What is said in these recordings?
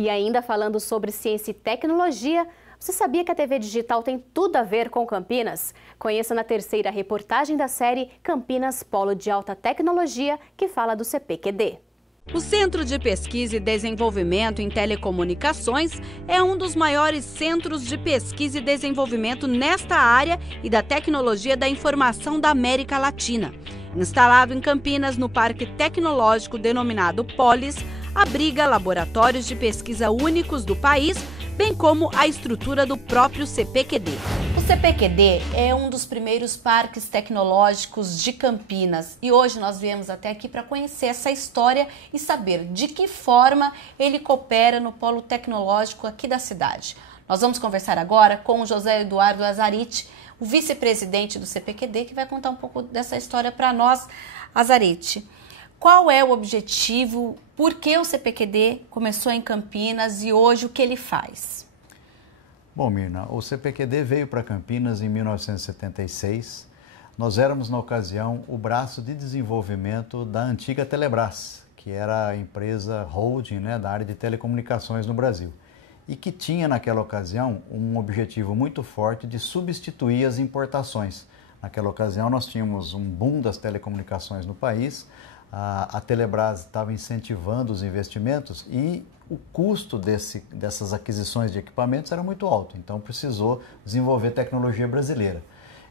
E ainda falando sobre ciência e tecnologia, você sabia que a TV digital tem tudo a ver com Campinas? Conheça na terceira reportagem da série Campinas Polo de Alta Tecnologia, que fala do CPQD. O Centro de Pesquisa e Desenvolvimento em Telecomunicações é um dos maiores centros de pesquisa e desenvolvimento nesta área e da tecnologia da informação da América Latina. Instalado em Campinas, no Parque Tecnológico denominado Polis, abriga laboratórios de pesquisa únicos do país, bem como a estrutura do próprio CPQD. O CPQD é um dos primeiros parques tecnológicos de Campinas e hoje nós viemos até aqui para conhecer essa história e saber de que forma ele coopera no polo tecnológico aqui da cidade. Nós vamos conversar agora com o José Eduardo Azariti, o vice-presidente do CPQD, que vai contar um pouco dessa história para nós. Azariti, qual é o objetivo, por que o CPQD começou em Campinas e hoje o que ele faz? Bom, Mirna, o CPQD veio para Campinas em 1976. Nós éramos, na ocasião, o braço de desenvolvimento da antiga Telebrás, que era a empresa holding, da área de telecomunicações no Brasil, e que tinha, naquela ocasião, um objetivo muito forte de substituir as importações. Naquela ocasião, nós tínhamos um boom das telecomunicações no país, a Telebrás estava incentivando os investimentos e o custo dessas aquisições de equipamentos era muito alto, então precisou desenvolver tecnologia brasileira.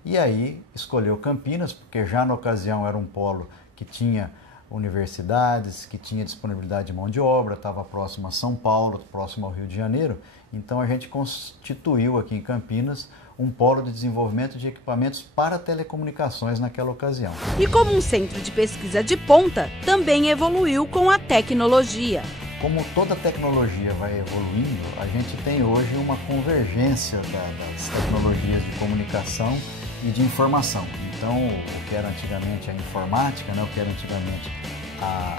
E aí escolheu Campinas, porque já na ocasião era um polo que tinha universidades, que tinha disponibilidade de mão de obra, estava próximo a São Paulo, próximo ao Rio de Janeiro, então a gente constituiu aqui em Campinas um polo de desenvolvimento de equipamentos para telecomunicações naquela ocasião. E como um centro de pesquisa de ponta, também evoluiu com a tecnologia. Como toda tecnologia vai evoluindo, a gente tem hoje uma convergência das tecnologias de comunicação e de informação. Então, o que era antigamente a informática, o que era antigamente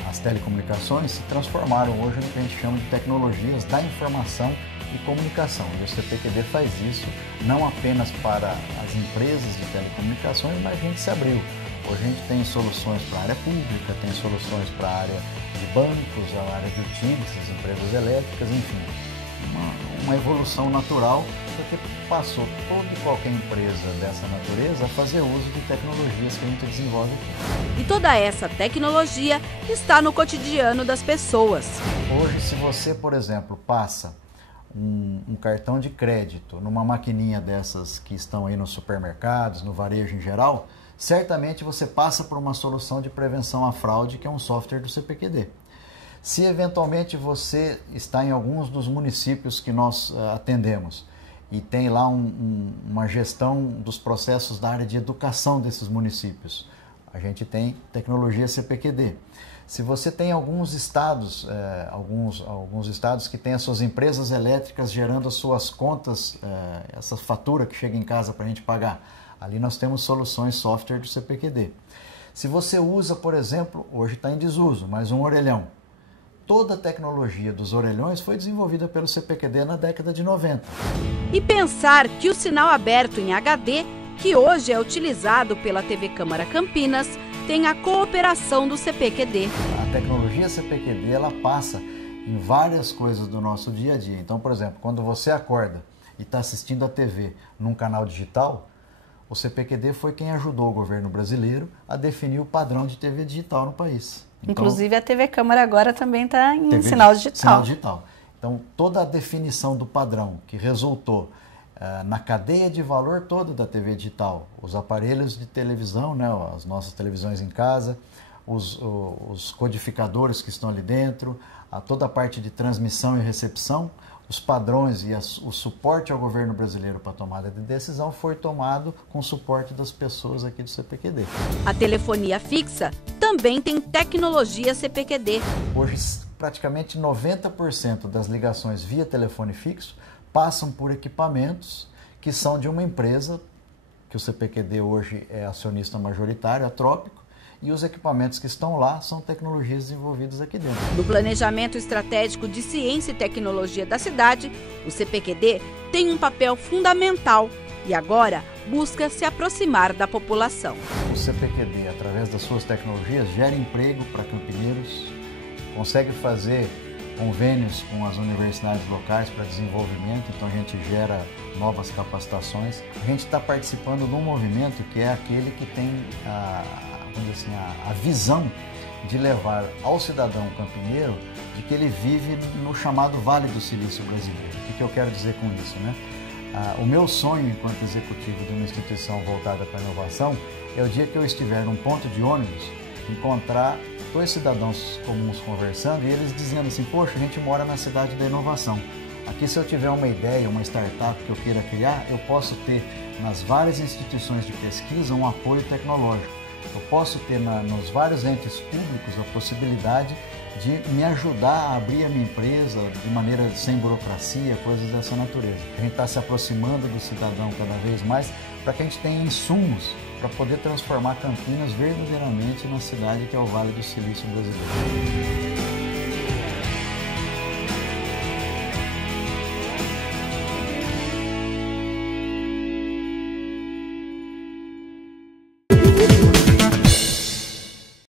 as telecomunicações, se transformaram hoje no que a gente chama de tecnologias da informação e comunicação. E o CPQD faz isso não apenas para as empresas de telecomunicações, mas a gente se abriu. Hoje a gente tem soluções para a área pública, tem soluções para a área de bancos, a área de utilities, empresas elétricas, enfim. Uma evolução natural, porque passou toda e qualquer empresa dessa natureza a fazer uso de tecnologias que a gente desenvolve aqui. E toda essa tecnologia está no cotidiano das pessoas. Hoje, se você, por exemplo, passa um cartão de crédito numa maquininha dessas que estão aí nos supermercados, no varejo em geral, certamente você passa por uma solução de prevenção à fraude, que é um software do CPQD. Se eventualmente você está em alguns dos municípios que nós atendemos e tem lá uma gestão dos processos da área de educação desses municípios, a gente tem tecnologia CPQD. Se você tem alguns estados, alguns estados que têm as suas empresas elétricas gerando as suas contas, essa fatura que chega em casa para a gente pagar, ali nós temos soluções software do CPQD. Se você usa, por exemplo, hoje está em desuso, mas um orelhão, toda a tecnologia dos orelhões foi desenvolvida pelo CPQD na década de 90. E pensar que o sinal aberto em HD, que hoje é utilizado pela TV Câmara Campinas, tem a cooperação do CPQD. A tecnologia CPQD ela passa em várias coisas do nosso dia a dia. Então, por exemplo, quando você acorda e está assistindo a TV num canal digital, o CPQD foi quem ajudou o governo brasileiro a definir o padrão de TV digital no país. Então, inclusive a TV Câmara agora também está em sinal digital. Sinal digital. Então, toda a definição do padrão que resultou na cadeia de valor toda da TV digital, os aparelhos de televisão, as nossas televisões em casa, os codificadores que estão ali dentro, toda a parte de transmissão e recepção, os padrões e o suporte ao governo brasileiro para a tomada de decisão foi tomado com o suporte das pessoas aqui do CPQD. A telefonia fixa também tem tecnologia CPQD. Hoje, praticamente 90% das ligações via telefone fixo passam por equipamentos que são de uma empresa, que o CPQD hoje é acionista majoritário, a Trópico, e os equipamentos que estão lá são tecnologias desenvolvidas aqui dentro. No planejamento estratégico de ciência e tecnologia da cidade, o CPQD tem um papel fundamental e agora busca se aproximar da população. O CPQD, através das suas tecnologias, gera emprego para campineiros, consegue fazer convênios com as universidades locais para desenvolvimento, então a gente gera novas capacitações. A gente está participando de um movimento que é aquele que tem a visão de levar ao cidadão campineiro de que ele vive no chamado Vale do Silício brasileiro. O que eu quero dizer com isso, né? O meu sonho enquanto executivo de uma instituição voltada para a inovação é o dia que eu estiver num ponto de ônibus, encontrar dois cidadãos comuns conversando e eles dizendo assim, poxa, a gente mora na cidade da inovação. Aqui, se eu tiver uma ideia, uma startup que eu queira criar, eu posso ter nas várias instituições de pesquisa um apoio tecnológico. Eu posso ter nos vários entes públicos a possibilidade de me ajudar a abrir a minha empresa de maneira sem burocracia, coisas dessa natureza. A gente está se aproximando do cidadão cada vez mais para que a gente tenha insumos para poder transformar Campinas verdadeiramente na cidade que é o Vale do Silício brasileiro.